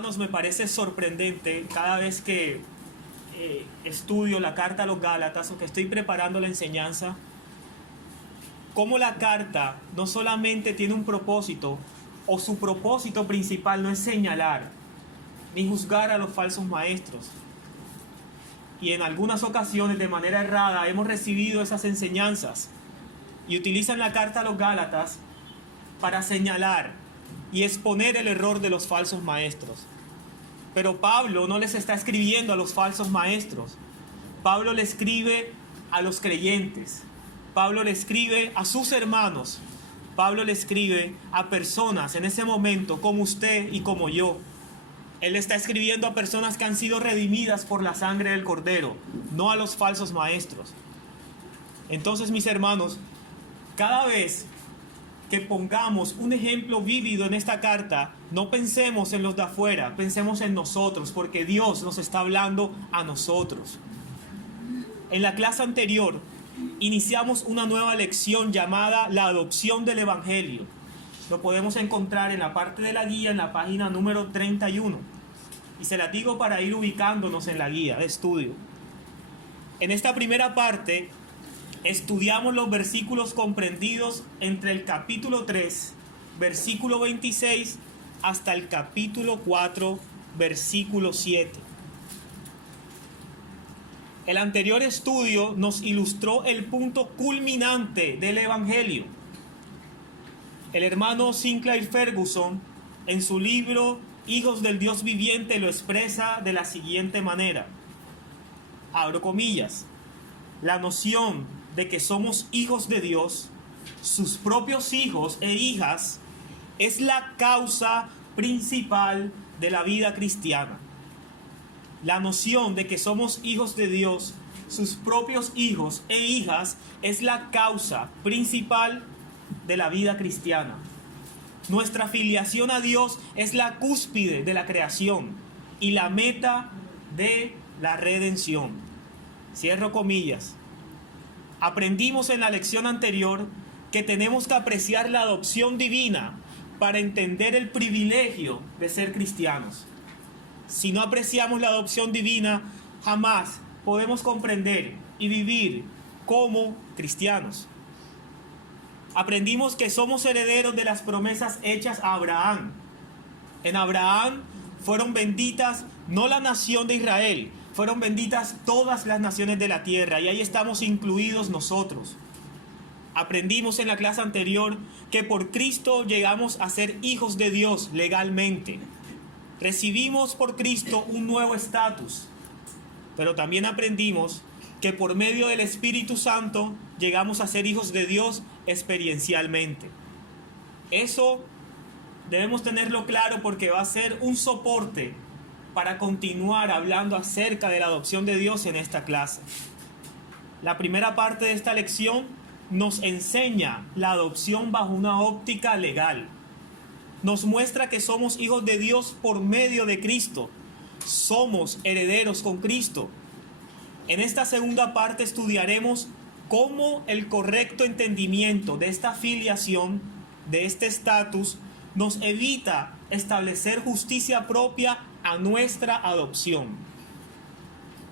Hermanos, me parece sorprendente cada vez que estudio la carta a los Gálatas o que estoy preparando la enseñanza, cómo la carta no solamente tiene un propósito, o su propósito principal no es señalar ni juzgar a los falsos maestros. Y en algunas ocasiones, de manera errada, hemos recibido esas enseñanzas y utilizan la carta a los Gálatas para señalar y exponer el error de los falsos maestros. Pero Pablo no les está escribiendo a los falsos maestros. Pablo le escribe a los creyentes. Pablo le escribe a sus hermanos. Pablo le escribe a personas en ese momento como usted y como yo. Él está escribiendo a personas que han sido redimidas por la sangre del Cordero, no a los falsos maestros. Entonces, mis hermanos, cada vez que pongamos un ejemplo vívido en esta carta, no pensemos en los de afuera, pensemos en nosotros, porque Dios nos está hablando a nosotros. En la clase anterior iniciamos una nueva lección llamada la adopción del Evangelio. Lo podemos encontrar en la parte de la guía, en la página número 31. Y se la digo para ir ubicándonos en la guía de estudio. En esta primera parte estudiamos los versículos comprendidos entre el capítulo 3, versículo 26, hasta el capítulo 4, versículo 7. El anterior estudio nos ilustró el punto culminante del Evangelio. El hermano Sinclair Ferguson, en su libro Hijos del Dios Viviente, lo expresa de la siguiente manera. Abro comillas. La noción de que somos hijos de Dios, sus propios hijos e hijas, es la causa principal de la vida cristiana. La noción de que somos hijos de Dios, sus propios hijos e hijas, es la causa principal de la vida cristiana. Nuestra filiación a Dios es la cúspide de la creación y la meta de la redención. Cierro comillas. Aprendimos en la lección anterior que tenemos que apreciar la adopción divina para entender el privilegio de ser cristianos. Si no apreciamos la adopción divina, jamás podemos comprender y vivir como cristianos. Aprendimos que somos herederos de las promesas hechas a Abraham. En Abraham fueron benditas no la nación de Israel, fueron benditas todas las naciones de la tierra, y ahí estamos incluidos nosotros. Aprendimos en la clase anterior que por Cristo llegamos a ser hijos de Dios legalmente. Recibimos por Cristo un nuevo estatus, pero también aprendimos que por medio del Espíritu Santo llegamos a ser hijos de Dios experiencialmente. Eso debemos tenerlo claro porque va a ser un soporte para continuar hablando acerca de la adopción de Dios en esta clase. La primera parte de esta lección nos enseña la adopción bajo una óptica legal. Nos muestra que somos hijos de Dios por medio de Cristo. Somos herederos con Cristo. En esta segunda parte estudiaremos cómo el correcto entendimiento de esta filiación, de este estatus, nos evita establecer justicia propia a nuestra adopción.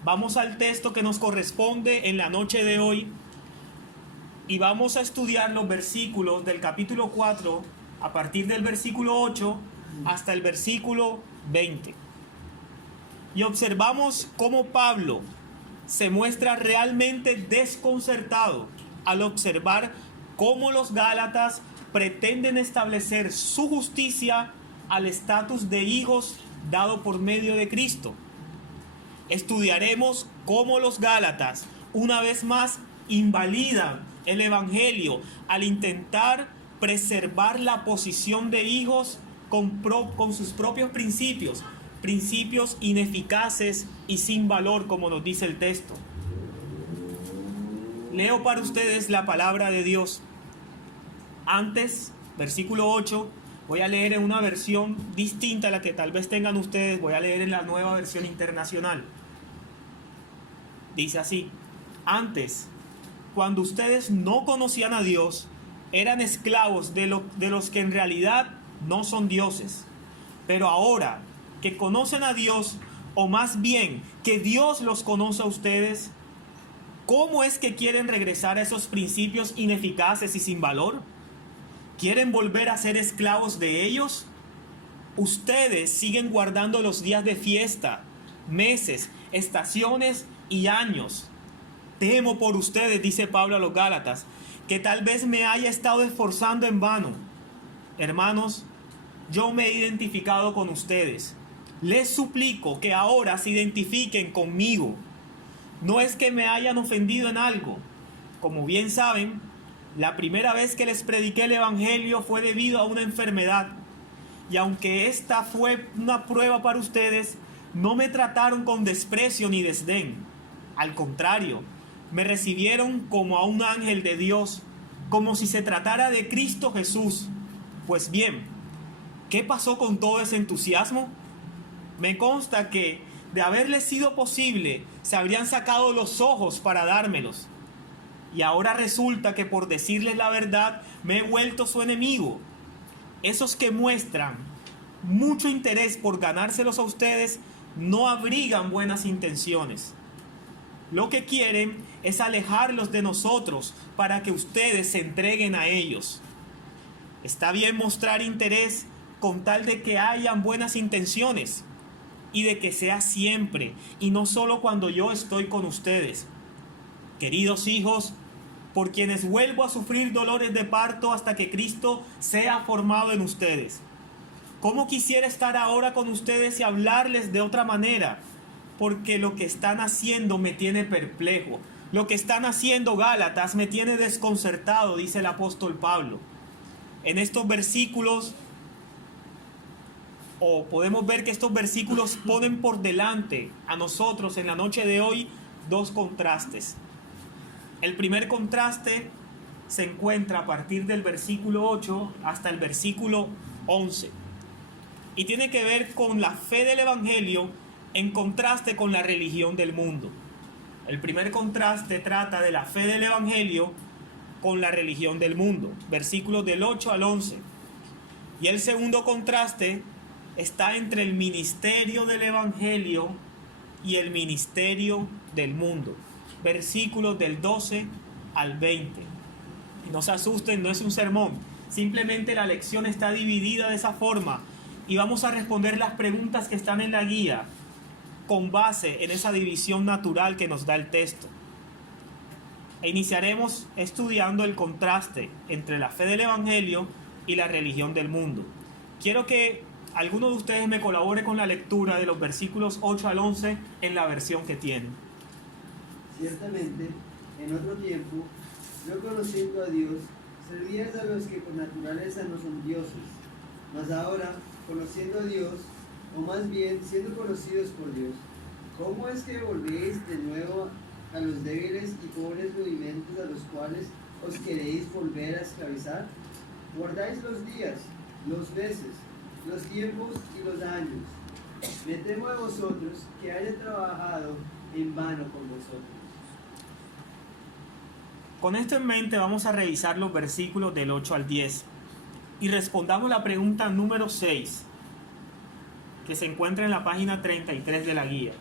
Vamos al texto que nos corresponde en la noche de hoy y vamos a estudiar los versículos del capítulo 4 a partir del versículo 8 hasta el versículo 20. Y observamos cómo Pablo se muestra realmente desconcertado al observar cómo los Gálatas pretenden establecer su justicia al estatus de hijos dado por medio de Cristo. Estudiaremos cómo los Gálatas, una vez más, invalidan el Evangelio al intentar preservar la posición de hijos con sus propios principios ineficaces y sin valor, como nos dice el texto. Leo para ustedes la palabra de Dios. Antes, versículo 8, voy a leer en una versión distinta a la que tal vez tengan ustedes. Voy a leer en la Nueva Versión Internacional. Dice así: antes, cuando ustedes no conocían a Dios, eran esclavos de los que en realidad no son dioses. Pero ahora, que conocen a Dios, o más bien que Dios los conoce a ustedes, ¿cómo es que quieren regresar a esos principios ineficaces y sin valor? ¿Quieren volver a ser esclavos de ellos? Ustedes siguen guardando los días de fiesta, meses, estaciones y años. Temo por ustedes, dice Pablo a los Gálatas, que tal vez me haya estado esforzando en vano. Hermanos, yo me he identificado con ustedes. Les suplico que ahora se identifiquen conmigo. No es que me hayan ofendido en algo. Como bien saben, la primera vez que les prediqué el Evangelio fue debido a una enfermedad. Y aunque esta fue una prueba para ustedes, no me trataron con desprecio ni desdén. Al contrario, me recibieron como a un ángel de Dios, como si se tratara de Cristo Jesús. Pues bien, ¿qué pasó con todo ese entusiasmo? Me consta que, de haberles sido posible, se habrían sacado los ojos para dármelos. Y ahora resulta que por decirles la verdad me he vuelto su enemigo. Esos que muestran mucho interés por ganárselos a ustedes no abrigan buenas intenciones. Lo que quieren es alejarlos de nosotros para que ustedes se entreguen a ellos. Está bien mostrar interés con tal de que hayan buenas intenciones y de que sea siempre y no solo cuando yo estoy con ustedes. Queridos hijos, por quienes vuelvo a sufrir dolores de parto hasta que Cristo sea formado en ustedes. ¿Cómo quisiera estar ahora con ustedes y hablarles de otra manera? Porque lo que están haciendo me tiene perplejo. Lo que están haciendo, Gálatas, me tiene desconcertado, dice el apóstol Pablo. En estos versículos, o podemos ver que estos versículos ponen por delante a nosotros en la noche de hoy dos contrastes. El primer contraste se encuentra a partir del versículo 8 hasta el versículo 11 y tiene que ver con la fe del Evangelio en contraste con la religión del mundo. El primer contraste trata de la fe del Evangelio con la religión del mundo, versículos del 8 al 11. Y el segundo contraste está entre el ministerio del Evangelio y el ministerio del mundo, versículos del 12 al 20. Y no se asusten, no es un sermón, simplemente la lección está dividida de esa forma y vamos a responder las preguntas que están en la guía con base en esa división natural que nos da el texto. E iniciaremos estudiando el contraste entre la fe del Evangelio y la religión del mundo. Quiero que alguno de ustedes me colabore con la lectura de los versículos 8 al 11 en la versión que tienen. Ciertamente, en otro tiempo, yo conociendo a Dios, servíais a los que por naturaleza no son dioses. Mas ahora, conociendo a Dios, o más bien siendo conocidos por Dios, ¿cómo es que volvéis de nuevo a los débiles y pobres rudimentos a los cuales os queréis volver a esclavizar? Guardáis los días, los meses, los tiempos y los años. Me temo de vosotros que haya trabajado en vano con vosotros. Con esto en mente vamos a revisar los versículos del 8 al 10 y respondamos la pregunta número 6 que se encuentra en la página 33 de la guía.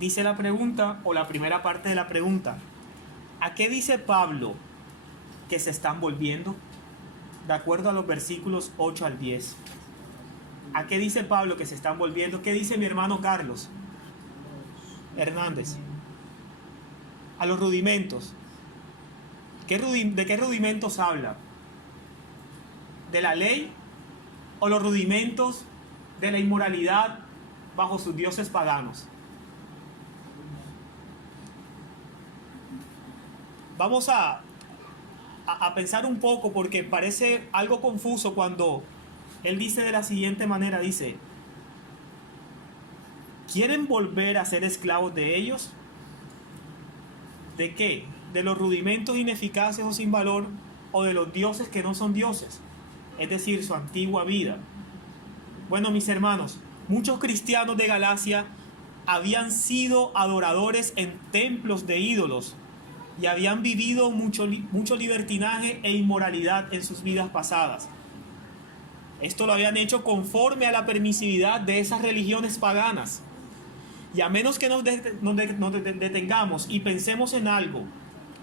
Dice la pregunta, o la primera parte de la pregunta: ¿a qué dice Pablo que se están volviendo? De acuerdo a los versículos 8 al 10. ¿A qué dice Pablo que se están volviendo? ¿Qué dice mi hermano Carlos Hernández? A los rudimentos. ¿De qué rudimentos habla? ¿De la ley o los rudimentos de la inmoralidad bajo sus dioses paganos? Vamos a pensar un poco, porque parece algo confuso cuando él dice de la siguiente manera, dice: ¿quieren volver a ser esclavos de ellos? ¿De qué? ¿De los rudimentos ineficaces o sin valor, o de los dioses que no son dioses? Es decir, su antigua vida. Bueno, mis hermanos, muchos cristianos de Galacia habían sido adoradores en templos de ídolos y habían vivido mucho libertinaje e inmoralidad en sus vidas pasadas. Esto lo habían hecho conforme a la permisividad de esas religiones paganas. Y a menos que nos detengamos y pensemos en algo,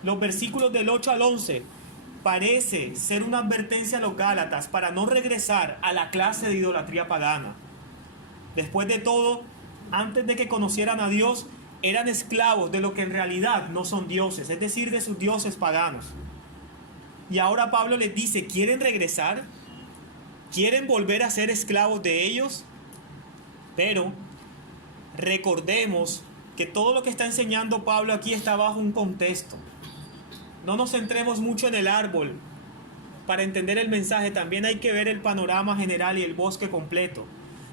los versículos del 8 al 11 parece ser una advertencia a los Gálatas para no regresar a la clase de idolatría pagana. Después de todo, antes de que conocieran a Dios, eran esclavos de lo que en realidad no son dioses, es decir, de sus dioses paganos. Y ahora Pablo les dice, ¿quieren regresar? ¿Quieren volver a ser esclavos de ellos? Pero recordemos que todo lo que está enseñando Pablo aquí está bajo un contexto. No nos centremos mucho en el árbol. Para entender el mensaje también hay que ver el panorama general y el bosque completo.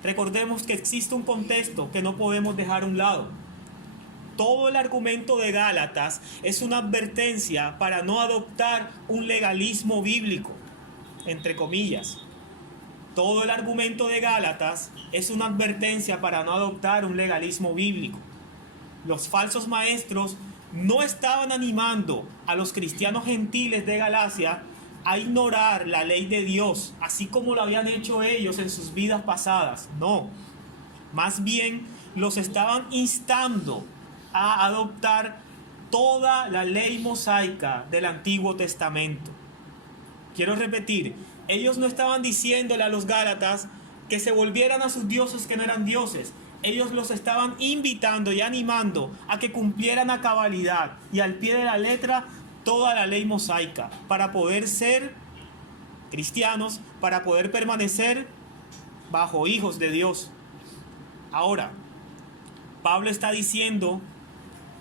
Recordemos que existe un contexto que no podemos dejar a un lado. Todo el argumento de Gálatas es una advertencia para no adoptar un legalismo bíblico, entre comillas. Todo el argumento de Gálatas es una advertencia para no adoptar un legalismo bíblico. Los falsos maestros no estaban animando a los cristianos gentiles de Galacia a ignorar la ley de Dios, así como lo habían hecho ellos en sus vidas pasadas. No, más bien los estaban instando a adoptar toda la ley mosaica del Antiguo Testamento. Quiero repetir, ellos no estaban diciéndole a los Gálatas que se volvieran a sus dioses que no eran dioses. Ellos los estaban invitando y animando a que cumplieran a cabalidad y al pie de la letra toda la ley mosaica para poder ser cristianos, para poder permanecer bajo hijos de Dios. Ahora, Pablo está diciendo,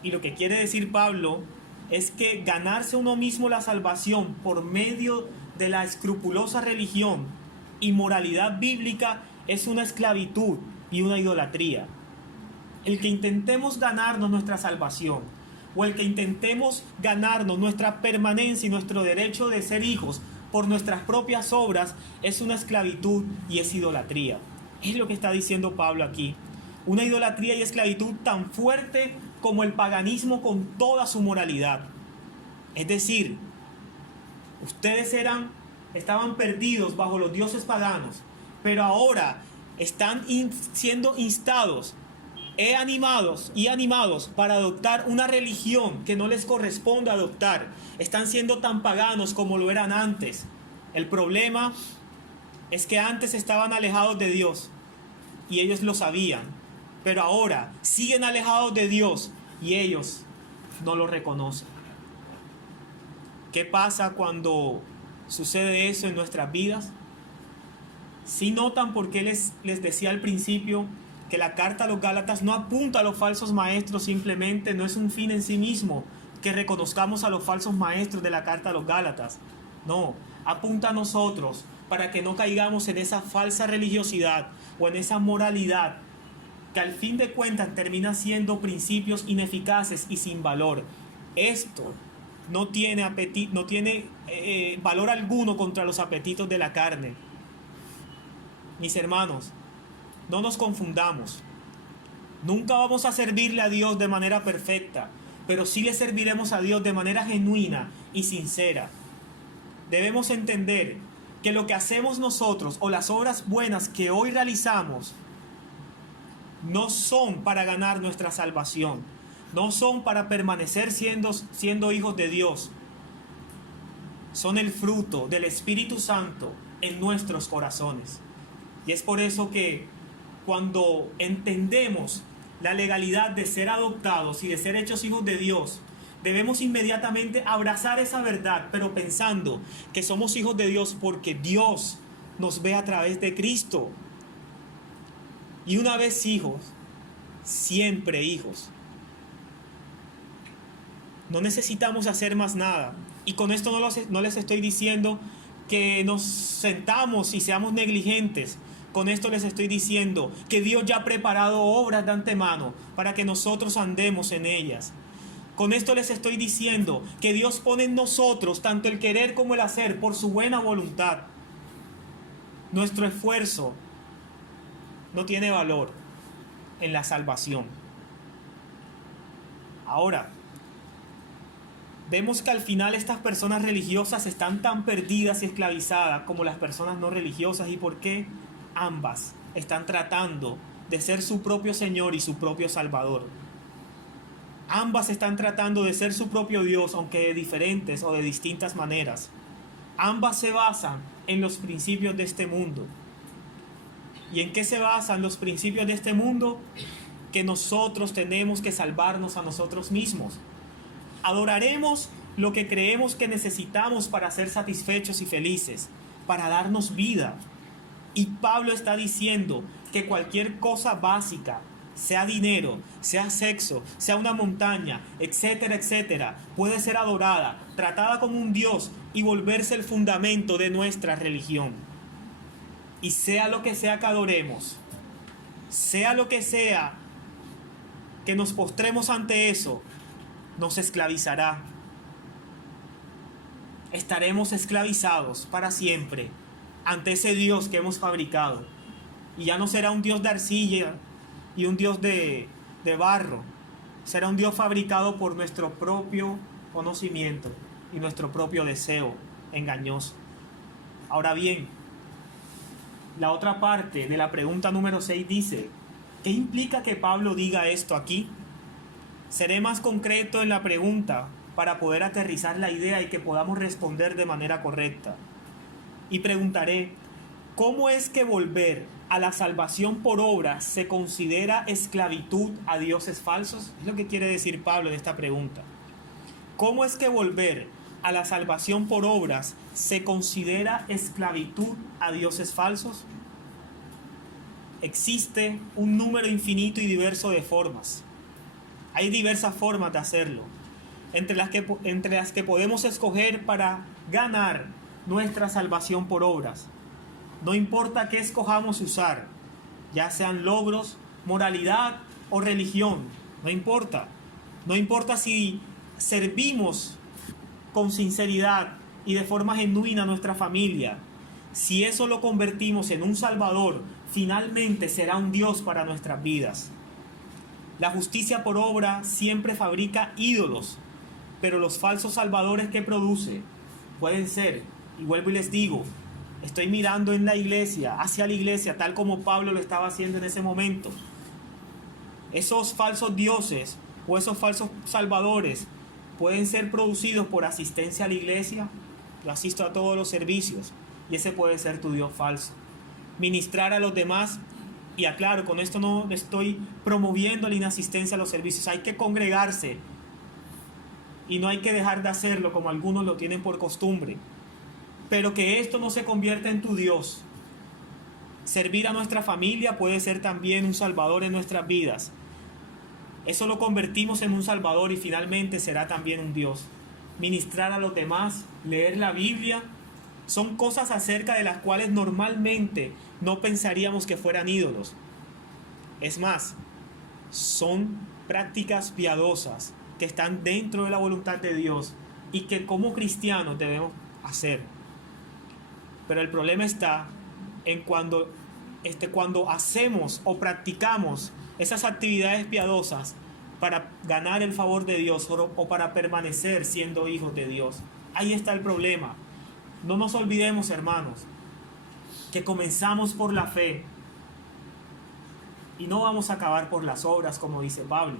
y lo que quiere decir Pablo es que ganarse uno mismo la salvación por medio de la escrupulosa religión y moralidad bíblica es una esclavitud y una idolatría. El que intentemos ganarnos nuestra salvación o el que intentemos ganarnos nuestra permanencia y nuestro derecho de ser hijos por nuestras propias obras es una esclavitud y es idolatría. Es lo que está diciendo Pablo aquí. Una idolatría y esclavitud tan fuerte como el paganismo con toda su moralidad. Es decir, ustedes estaban perdidos bajo los dioses paganos, pero ahora están siendo instados, animados para adoptar una religión que no les corresponde adoptar. Están siendo tan paganos como lo eran antes. El problema es que antes estaban alejados de Dios y ellos lo sabían, pero ahora siguen alejados de Dios y ellos no lo reconocen. ¿Qué pasa cuando sucede eso en nuestras vidas? Si notan por qué les decía al principio que la carta a los Gálatas no apunta a los falsos maestros simplemente, no es un fin en sí mismo que reconozcamos a los falsos maestros de la carta a los Gálatas. No, apunta a nosotros para que no caigamos en esa falsa religiosidad o en esa moralidad que al fin de cuentas termina siendo principios ineficaces y sin valor. Esto no tiene valor alguno contra los apetitos de la carne. Mis hermanos, no nos confundamos. Nunca vamos a servirle a Dios de manera perfecta, pero sí le serviremos a Dios de manera genuina y sincera. Debemos entender que lo que hacemos nosotros o las obras buenas que hoy realizamos no son para ganar nuestra salvación, no son para permanecer siendo hijos de Dios. Son el fruto del Espíritu Santo en nuestros corazones. Y es por eso que cuando entendemos la legalidad de ser adoptados y de ser hechos hijos de Dios, debemos inmediatamente abrazar esa verdad, pero pensando que somos hijos de Dios porque Dios nos ve a través de Cristo. Y una vez hijos, siempre hijos. No necesitamos hacer más nada. Y con esto no les estoy diciendo que nos sentamos y seamos negligentes. Con esto les estoy diciendo que Dios ya ha preparado obras de antemano para que nosotros andemos en ellas. Con esto les estoy diciendo que Dios pone en nosotros tanto el querer como el hacer por su buena voluntad. Nuestro esfuerzo no tiene valor en la salvación. Ahora, vemos que al final estas personas religiosas están tan perdidas y esclavizadas como las personas no religiosas. ¿Y por qué? Ambas están tratando de ser su propio Señor y su propio Salvador. Ambas están tratando de ser su propio Dios, aunque de diferentes o de distintas maneras. Ambas se basan en los principios de este mundo. ¿Y en qué se basan los principios de este mundo? Que nosotros tenemos que salvarnos a nosotros mismos. Adoraremos lo que creemos que necesitamos para ser satisfechos y felices, para darnos vida. Y Pablo está diciendo que cualquier cosa básica, sea dinero, sea sexo, sea una montaña, etcétera, etcétera, puede ser adorada, tratada como un Dios y volverse el fundamento de nuestra religión. Y sea lo que sea que adoremos, sea lo que sea que nos postremos ante eso, nos esclavizará. Estaremos esclavizados para siempre ante ese Dios que hemos fabricado. Y ya no será un Dios de arcilla y un Dios de barro. Será un Dios fabricado por nuestro propio conocimiento y nuestro propio deseo engañoso. Ahora bien, la otra parte de la pregunta número 6 dice: ¿qué implica que Pablo diga esto aquí? Seré más concreto en la pregunta para poder aterrizar la idea y que podamos responder de manera correcta. Y preguntaré: ¿cómo es que volver a la salvación por obras se considera esclavitud a dioses falsos? Es lo que quiere decir Pablo en esta pregunta. ¿Cómo es que volver a la salvación por obras se considera esclavitud a dioses falsos? Existe un número infinito y diverso de formas. Hay diversas formas de hacerlo, entre las que podemos escoger para ganar nuestra salvación por obras. No importa qué escojamos usar, ya sean logros, moralidad o religión, no importa. No importa si servimos con sinceridad y de forma genuina a nuestra familia. Si eso lo convertimos en un Salvador, finalmente será un Dios para nuestras vidas. La justicia por obra siempre fabrica ídolos, pero los falsos salvadores que produce pueden ser, y vuelvo y les digo, estoy mirando en la iglesia, hacia la iglesia, tal como Pablo lo estaba haciendo en ese momento. Esos falsos dioses o esos falsos salvadores pueden ser producidos por asistencia a la iglesia. Yo asisto a todos los servicios y ese puede ser tu Dios falso. Ministrar a los demás, y aclaro, con esto no estoy promoviendo la inasistencia a los servicios. Hay que congregarse y no hay que dejar de hacerlo como algunos lo tienen por costumbre. Pero que esto no se convierta en tu Dios. Servir a nuestra familia puede ser también un salvador en nuestras vidas. Eso lo convertimos en un salvador y finalmente será también un Dios. Ministrar a los demás, leer la Biblia, son cosas acerca de las cuales normalmente no pensaríamos que fueran ídolos. Es más, son prácticas piadosas que están dentro de la voluntad de Dios y que como cristianos debemos hacer. Pero el problema está en cuando hacemos o practicamos esas actividades piadosas para ganar el favor de Dios o para permanecer siendo hijos de Dios. Ahí está el problema. No nos olvidemos, hermanos, que comenzamos por la fe y no vamos a acabar por las obras, como dice Pablo.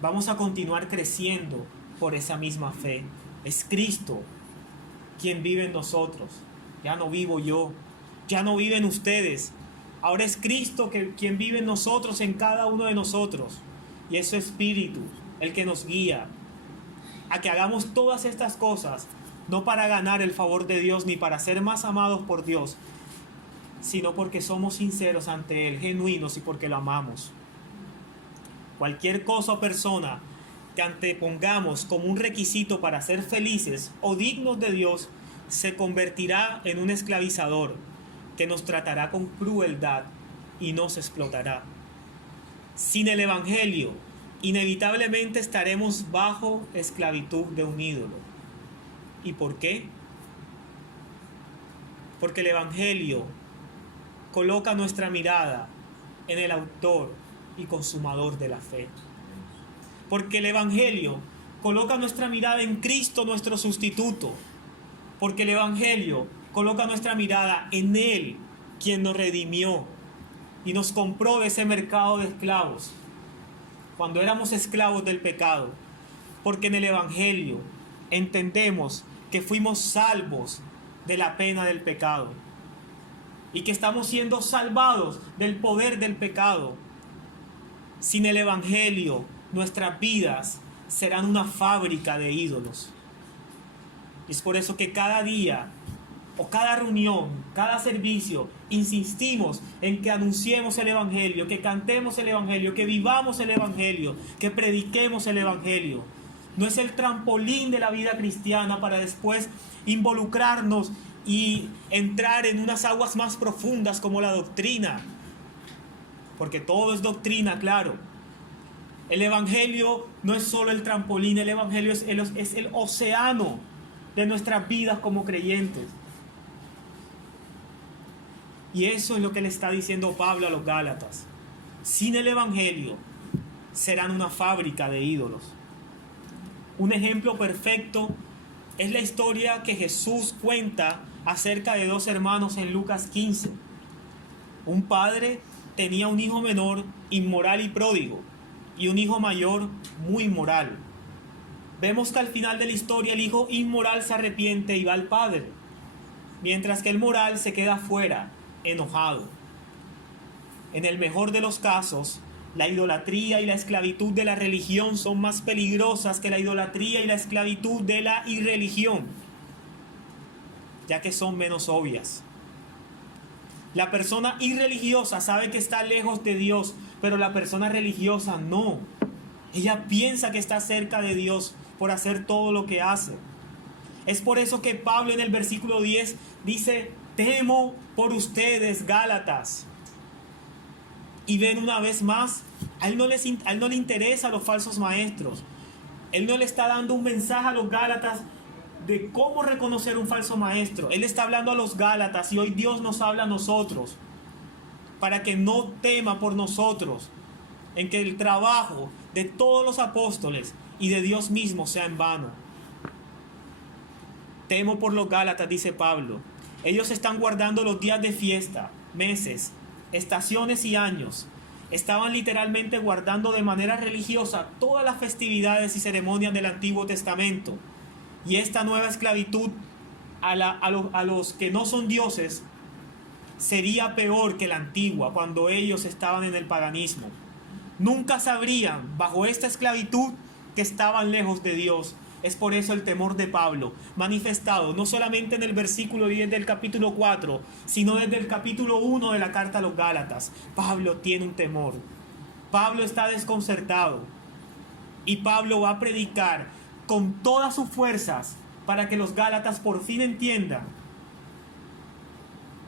Vamos a continuar creciendo por esa misma fe. Es Cristo quien vive en nosotros. Ya no vivo yo, ya no viven ustedes. Ahora es Cristo quien vive en nosotros, en cada uno de nosotros. Y es su Espíritu el que nos guía a que hagamos todas estas cosas, no para ganar el favor de Dios ni para ser más amados por Dios, sino porque somos sinceros ante Él, genuinos, y porque lo amamos. Cualquier cosa o persona que antepongamos como un requisito para ser felices o dignos de Dios se convertirá en un esclavizador que nos tratará con crueldad y nos explotará. Sin el Evangelio, inevitablemente estaremos bajo esclavitud de un ídolo. ¿Y por qué? Porque el Evangelio coloca nuestra mirada en el autor y consumador de la fe. Porque el Evangelio coloca nuestra mirada en Cristo, nuestro sustituto, porque el Evangelio coloca nuestra mirada en Él, quien nos redimió y nos compró de ese mercado de esclavos, cuando éramos esclavos del pecado, porque en el Evangelio entendemos que fuimos salvos de la pena del pecado y que estamos siendo salvados del poder del pecado. Sin el Evangelio, nuestras vidas serán una fábrica de ídolos. Y es por eso que cada día, o cada reunión, cada servicio, insistimos en que anunciemos el Evangelio, que cantemos el Evangelio, que vivamos el Evangelio, que prediquemos el Evangelio. No es el trampolín de la vida cristiana para después involucrarnos y entrar en unas aguas más profundas como la doctrina. Porque todo es doctrina, claro. El Evangelio no es solo el trampolín, el Evangelio es el océano de nuestras vidas como creyentes. Y eso es lo que le está diciendo Pablo a los Gálatas. Sin el Evangelio serán una fábrica de ídolos. Un ejemplo perfecto es la historia que Jesús cuenta acerca de dos hermanos en Lucas 15. Un padre tenía un hijo menor inmoral y pródigo, y un hijo mayor muy moral. Vemos que al final de la historia el hijo inmoral se arrepiente y va al padre, mientras que el moral se queda fuera, enojado. En el mejor de los casos, la idolatría y la esclavitud de la religión son más peligrosas que la idolatría y la esclavitud de la irreligión, ya que son menos obvias. La persona irreligiosa sabe que está lejos de Dios, pero la persona religiosa no. Ella piensa que está cerca de Dios por hacer todo lo que hace. Es por eso que Pablo en el versículo 10 dice: temo por ustedes, Gálatas. Y ven una vez más, a él no le interesa a los falsos maestros. Él no le está dando un mensaje a los Gálatas de cómo reconocer un falso maestro. Él está hablando a los Gálatas y hoy Dios nos habla a nosotros para que no tema por nosotros en que el trabajo de todos los apóstoles y de Dios mismo sea en vano. Temo por los Gálatas, dice Pablo. Ellos están guardando los días de fiesta, meses, estaciones y años. Estaban literalmente guardando de manera religiosa todas las festividades y ceremonias del Antiguo Testamento. Y esta nueva esclavitud a los que no son dioses sería peor que la antigua, cuando ellos estaban en el paganismo. Nunca sabrían, bajo esta esclavitud, que estaban lejos de Dios. Es por eso el temor de Pablo, manifestado no solamente en el versículo 10 del capítulo 4, sino desde el capítulo 1 de la carta a los Gálatas. Pablo tiene un temor. Pablo está desconcertado. Y Pablo va a predicar con todas sus fuerzas para que los Gálatas por fin entiendan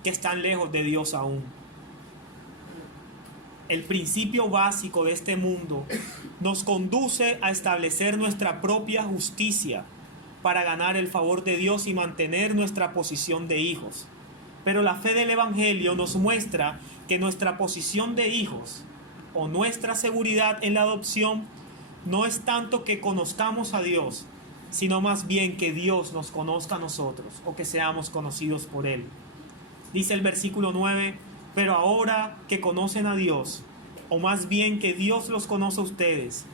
que están lejos de Dios aún. El principio básico de este mundo nos conduce a establecer nuestra propia justicia para ganar el favor de Dios y mantener nuestra posición de hijos. Pero la fe del Evangelio nos muestra que nuestra posición de hijos o nuestra seguridad en la adopción no es tanto que conozcamos a Dios, sino más bien que Dios nos conozca a nosotros o que seamos conocidos por Él. Dice el versículo 9: pero ahora que conocen a Dios, o más bien que Dios los conoce a ustedes,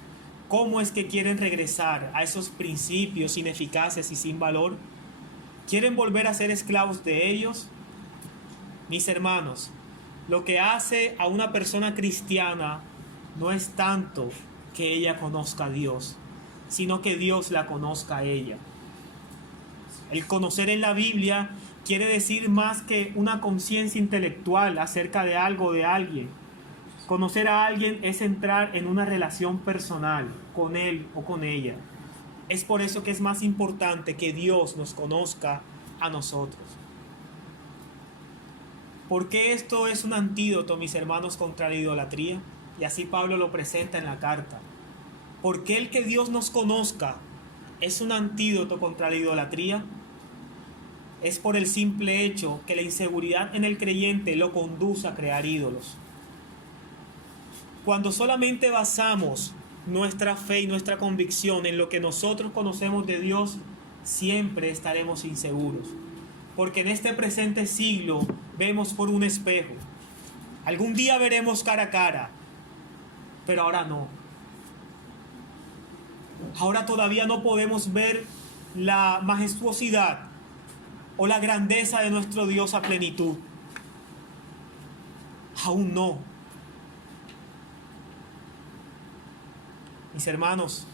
¿cómo es que quieren regresar a esos principios ineficaces y sin valor? ¿Quieren volver a ser esclavos de ellos? Mis hermanos, lo que hace a una persona cristiana no es tanto que ella conozca a Dios, sino que Dios la conozca a ella. El conocer en la Biblia quiere decir más que una conciencia intelectual acerca de algo o de alguien. Conocer a alguien es entrar en una relación personal con él o con ella. Es por eso que es más importante que Dios nos conozca a nosotros. ¿Por qué esto es un antídoto, mis hermanos, contra la idolatría? Y así Pablo lo presenta en la carta. ¿Por qué el que Dios nos conozca es un antídoto contra la idolatría? Es por el simple hecho que la inseguridad en el creyente lo conduce a crear ídolos. Cuando solamente basamos nuestra fe y nuestra convicción en lo que nosotros conocemos de Dios, siempre estaremos inseguros. Porque en este presente siglo vemos por un espejo. Algún día veremos cara a cara, pero ahora no. Ahora todavía no podemos ver la majestuosidad o la grandeza de nuestro Dios a plenitud. Aún no. Mis hermanos,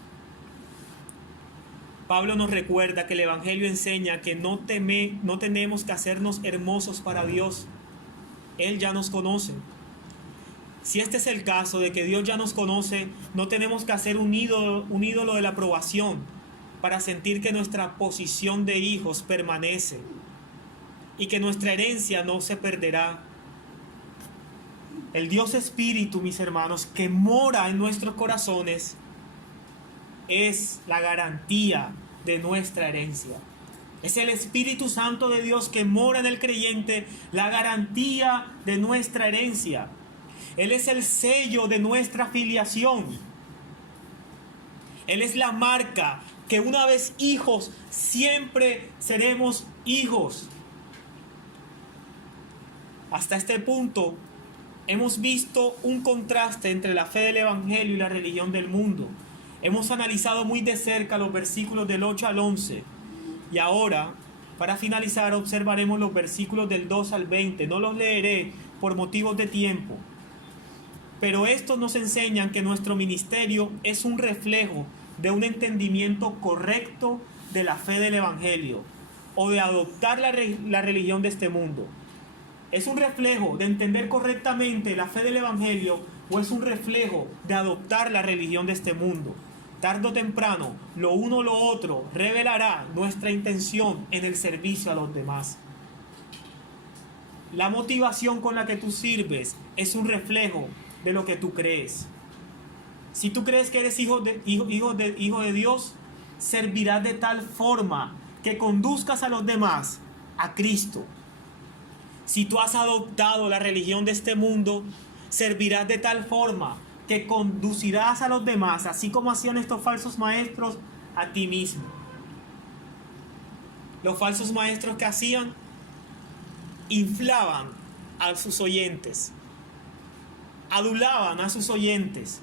Pablo nos recuerda que el Evangelio enseña que no tenemos que hacernos hermosos para Dios. Él ya nos conoce. Si este es el caso de que Dios ya nos conoce, no tenemos que hacer un ídolo de la aprobación para sentir que nuestra posición de hijos permanece y que nuestra herencia no se perderá. El Dios Espíritu, mis hermanos, que mora en nuestros corazones, es la garantía de nuestra herencia. Es el Espíritu Santo de Dios que mora en el creyente, la garantía de nuestra herencia. Él es el sello de nuestra filiación. Él es la marca que una vez hijos, siempre seremos hijos. Hasta este punto hemos visto un contraste entre la fe del Evangelio y la religión del mundo. Hemos analizado muy de cerca los versículos del 8 al 11. Y ahora, para finalizar, observaremos los versículos del 2 al 20. No los leeré por motivos de tiempo. Pero estos nos enseñan que nuestro ministerio es un reflejo de un entendimiento correcto de la fe del Evangelio o de adoptar la religión de este mundo. ¿Es un reflejo de entender correctamente la fe del Evangelio o es un reflejo de adoptar la religión de este mundo? Tarde o temprano, lo uno o lo otro revelará nuestra intención en el servicio a los demás. La motivación con la que tú sirves es un reflejo de lo que tú crees. Si tú crees que eres hijo de Dios, servirás de tal forma que conduzcas a los demás a Cristo. Si tú has adoptado la religión de este mundo, servirás de tal forma que conducirás a los demás, así como hacían estos falsos maestros, a ti mismo. Los falsos maestros que hacían, inflaban a sus oyentes, adulaban a sus oyentes,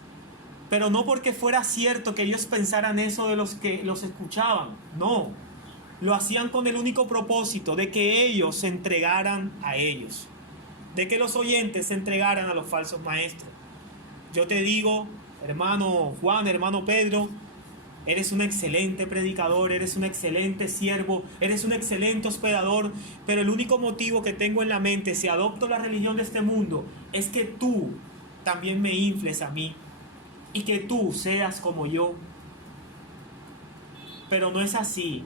pero no porque fuera cierto que ellos pensaran eso de los que los escuchaban, no. Lo hacían con el único propósito de que ellos se entregaran a ellos, de que los oyentes se entregaran a los falsos maestros. Yo te digo, hermano Juan, hermano Pedro, eres un excelente predicador, eres un excelente siervo, eres un excelente hospedador, pero el único motivo que tengo en la mente si adopto la religión de este mundo es que tú también me infles a mí y que tú seas como yo. Pero no es así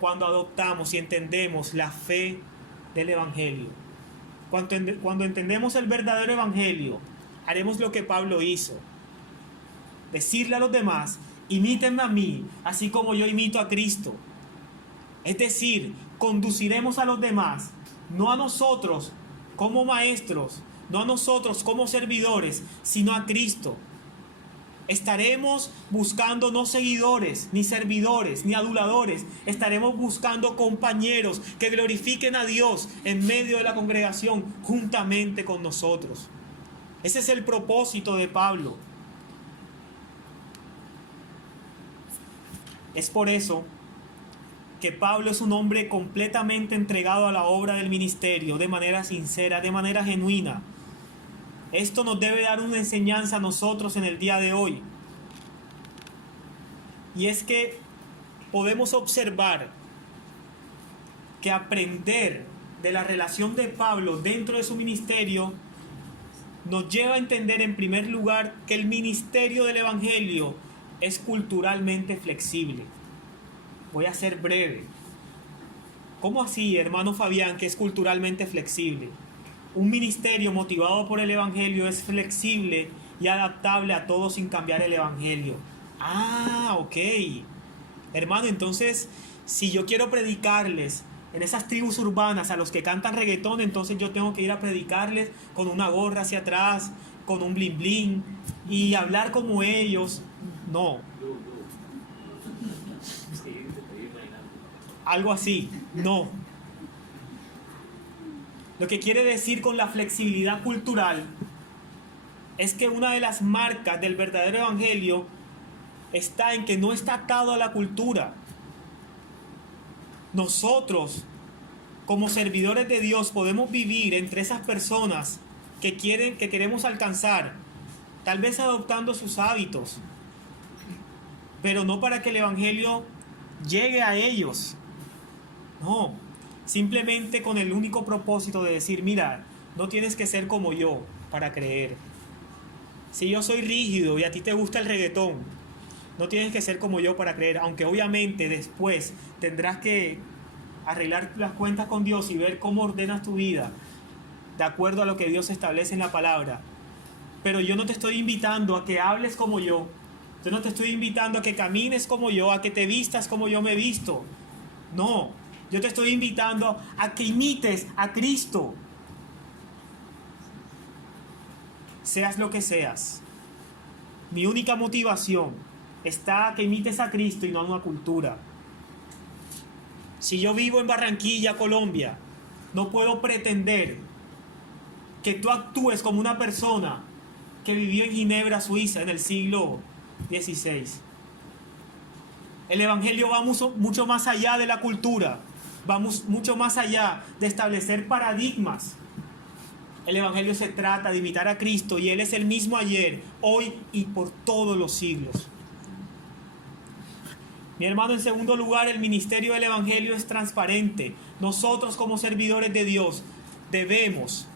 cuando adoptamos y entendemos la fe del Evangelio. Cuando entendemos el verdadero Evangelio, haremos lo que Pablo hizo. Decirle a los demás, imítenme a mí, así como yo imito a Cristo. Es decir, conduciremos a los demás, no a nosotros como maestros, no a nosotros como servidores, sino a Cristo. Estaremos buscando no seguidores, ni servidores, ni aduladores. Estaremos buscando compañeros que glorifiquen a Dios en medio de la congregación juntamente con nosotros. Ese es el propósito de Pablo. Es por eso que Pablo es un hombre completamente entregado a la obra del ministerio, de manera sincera, de manera genuina. Esto nos debe dar una enseñanza a nosotros en el día de hoy. Y es que podemos observar que aprender de la relación de Pablo dentro de su ministerio nos lleva a entender en primer lugar que el ministerio del Evangelio es culturalmente flexible. Voy a ser breve. ¿Cómo así, hermano Fabián, que es culturalmente flexible? Un ministerio motivado por el Evangelio es flexible y adaptable a todo sin cambiar el Evangelio. Ah, ok. Hermano, entonces, si yo quiero predicarles en esas tribus urbanas a los que cantan reggaetón, entonces yo tengo que ir a predicarles con una gorra hacia atrás, con un bling bling y hablar como ellos, No. Algo así. No. Lo que quiere decir con la flexibilidad cultural es que una de las marcas del verdadero evangelio está en que no está atado a la cultura. Nosotros, como servidores de Dios, podemos vivir entre esas personas que queremos alcanzar, tal vez adoptando sus hábitos, pero no para que el evangelio llegue a ellos. No, simplemente con el único propósito de decir, mira, no tienes que ser como yo para creer. Si yo soy rígido y a ti te gusta el reggaetón, no tienes que ser como yo para creer, aunque obviamente después tendrás que arreglar las cuentas con Dios y ver cómo ordenas tu vida de acuerdo a lo que Dios establece en la palabra. Pero yo no te estoy invitando a que hables como yo no te estoy invitando a que camines como yo, a que te vistas como yo me he visto. No, yo te estoy invitando a que imites a Cristo. Seas lo que seas. Mi única motivación está a que imites a Cristo y no a una cultura. Si yo vivo en Barranquilla, Colombia, no puedo pretender que tú actúes como una persona que vivió en Ginebra, Suiza, en el siglo XVI. El evangelio va mucho más allá de la cultura, va mucho más allá de establecer paradigmas. El evangelio se trata de imitar a Cristo y Él es el mismo ayer, hoy y por todos los siglos. Mi hermano, en segundo lugar, el ministerio del evangelio es transparente. Nosotros como servidores de Dios debemos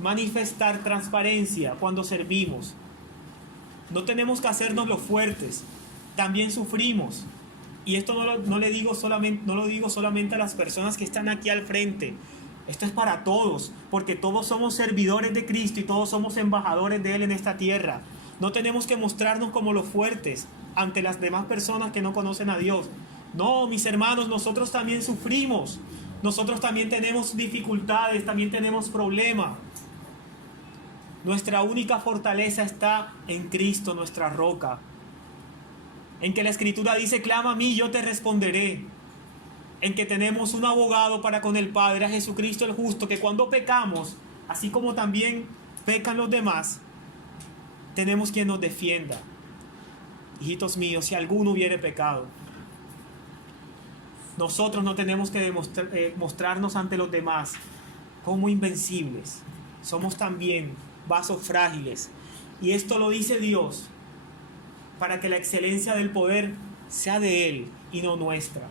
manifestar transparencia cuando servimos. No tenemos que hacernos los fuertes, también sufrimos. Y esto no lo digo solamente a las personas que están aquí al frente. Esto es para todos, porque todos somos servidores de Cristo y todos somos embajadores de Él en esta tierra. No tenemos que mostrarnos como los fuertes ante las demás personas que no conocen a Dios. No, mis hermanos, nosotros también sufrimos. Nosotros también tenemos dificultades, también tenemos problemas. Nuestra única fortaleza está en Cristo, nuestra roca. En que la Escritura dice, clama a mí, yo te responderé. En que tenemos un abogado para con el Padre, a Jesucristo el justo, que cuando pecamos, así como también pecan los demás, tenemos quien nos defienda. Hijitos míos, si alguno hubiere pecado, nosotros no tenemos que mostrarnos ante los demás como invencibles. Somos también vasos frágiles. Y esto lo dice Dios para que la excelencia del poder sea de Él y no nuestra.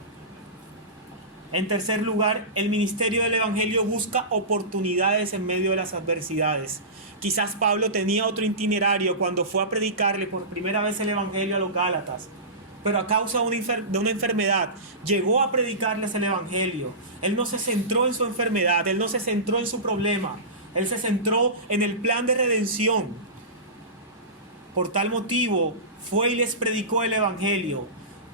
En tercer lugar, el ministerio del evangelio busca oportunidades en medio de las adversidades. Quizás Pablo tenía otro itinerario cuando fue a predicarle por primera vez el evangelio a los Gálatas, pero a causa de una enfermedad llegó a predicarles el evangelio. Él no se centró en su enfermedad, él no se centró en su problema, él se centró en el plan de redención. Por tal motivo fue y les predicó el evangelio.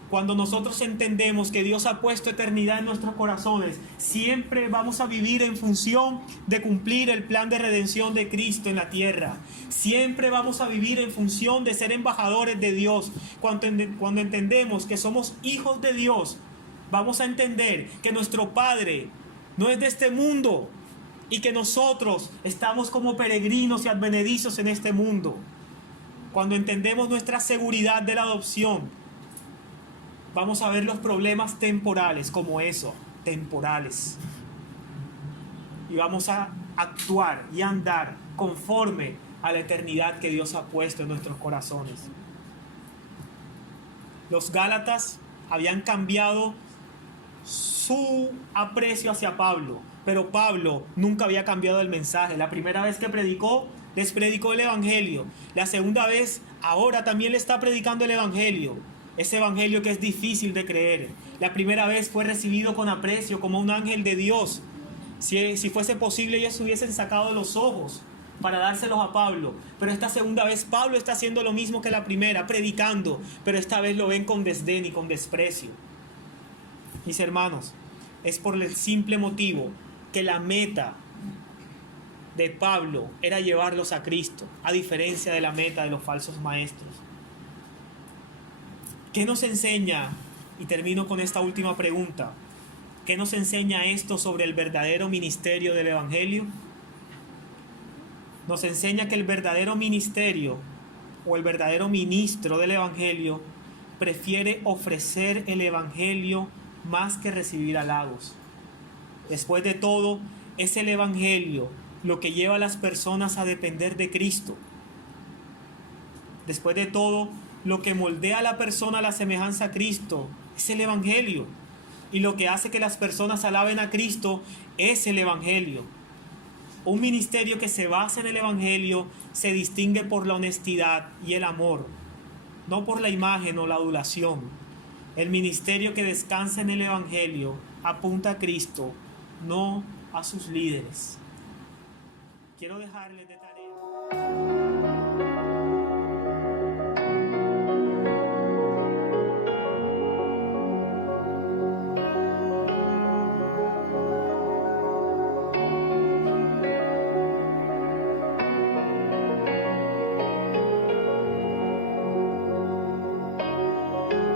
Cuando nosotros entendemos que Dios ha puesto eternidad en nuestros corazones, siempre vamos a vivir en función de cumplir el plan de redención de Cristo en la tierra. Siempre vamos a vivir en función de ser embajadores de Dios. Cuando entendemos que somos hijos de Dios, vamos a entender que nuestro Padre no es de este mundo y que nosotros estamos como peregrinos y advenedizos en este mundo. Cuando entendemos nuestra seguridad de la adopción, vamos a ver los problemas temporales como eso, temporales. Y vamos a actuar y andar conforme a la eternidad que Dios ha puesto en nuestros corazones. Los Gálatas habían cambiado su aprecio hacia Pablo, pero Pablo nunca había cambiado el mensaje. La primera vez que predicó, les predicó el evangelio. La segunda vez, ahora también le está predicando el evangelio. Ese evangelio que es difícil de creer. La primera vez fue recibido con aprecio como un ángel de Dios. Si fuese posible, ellos hubiesen sacado los ojos para dárselos a Pablo. Pero esta segunda vez Pablo está haciendo lo mismo que la primera, predicando, pero esta vez lo ven con desdén y con desprecio. Mis hermanos, es por el simple motivo que la meta de Pablo era llevarlos a Cristo, a diferencia de la meta de los falsos maestros. ¿Qué nos enseña? Y termino con esta última pregunta. ¿Qué nos enseña esto sobre el verdadero ministerio del Evangelio? Nos enseña que el verdadero ministerio o el verdadero ministro del Evangelio prefiere ofrecer el Evangelio más que recibir halagos. Después de todo, es el Evangelio lo que lleva a las personas a depender de Cristo. Después de todo, lo que moldea a la persona a la semejanza a Cristo es el Evangelio. Y lo que hace que las personas alaben a Cristo es el Evangelio. Un ministerio que se basa en el Evangelio se distingue por la honestidad y el amor, no por la imagen o la adulación. El ministerio que descansa en el Evangelio apunta a Cristo, no a sus líderes. Quiero dejarles de tarea.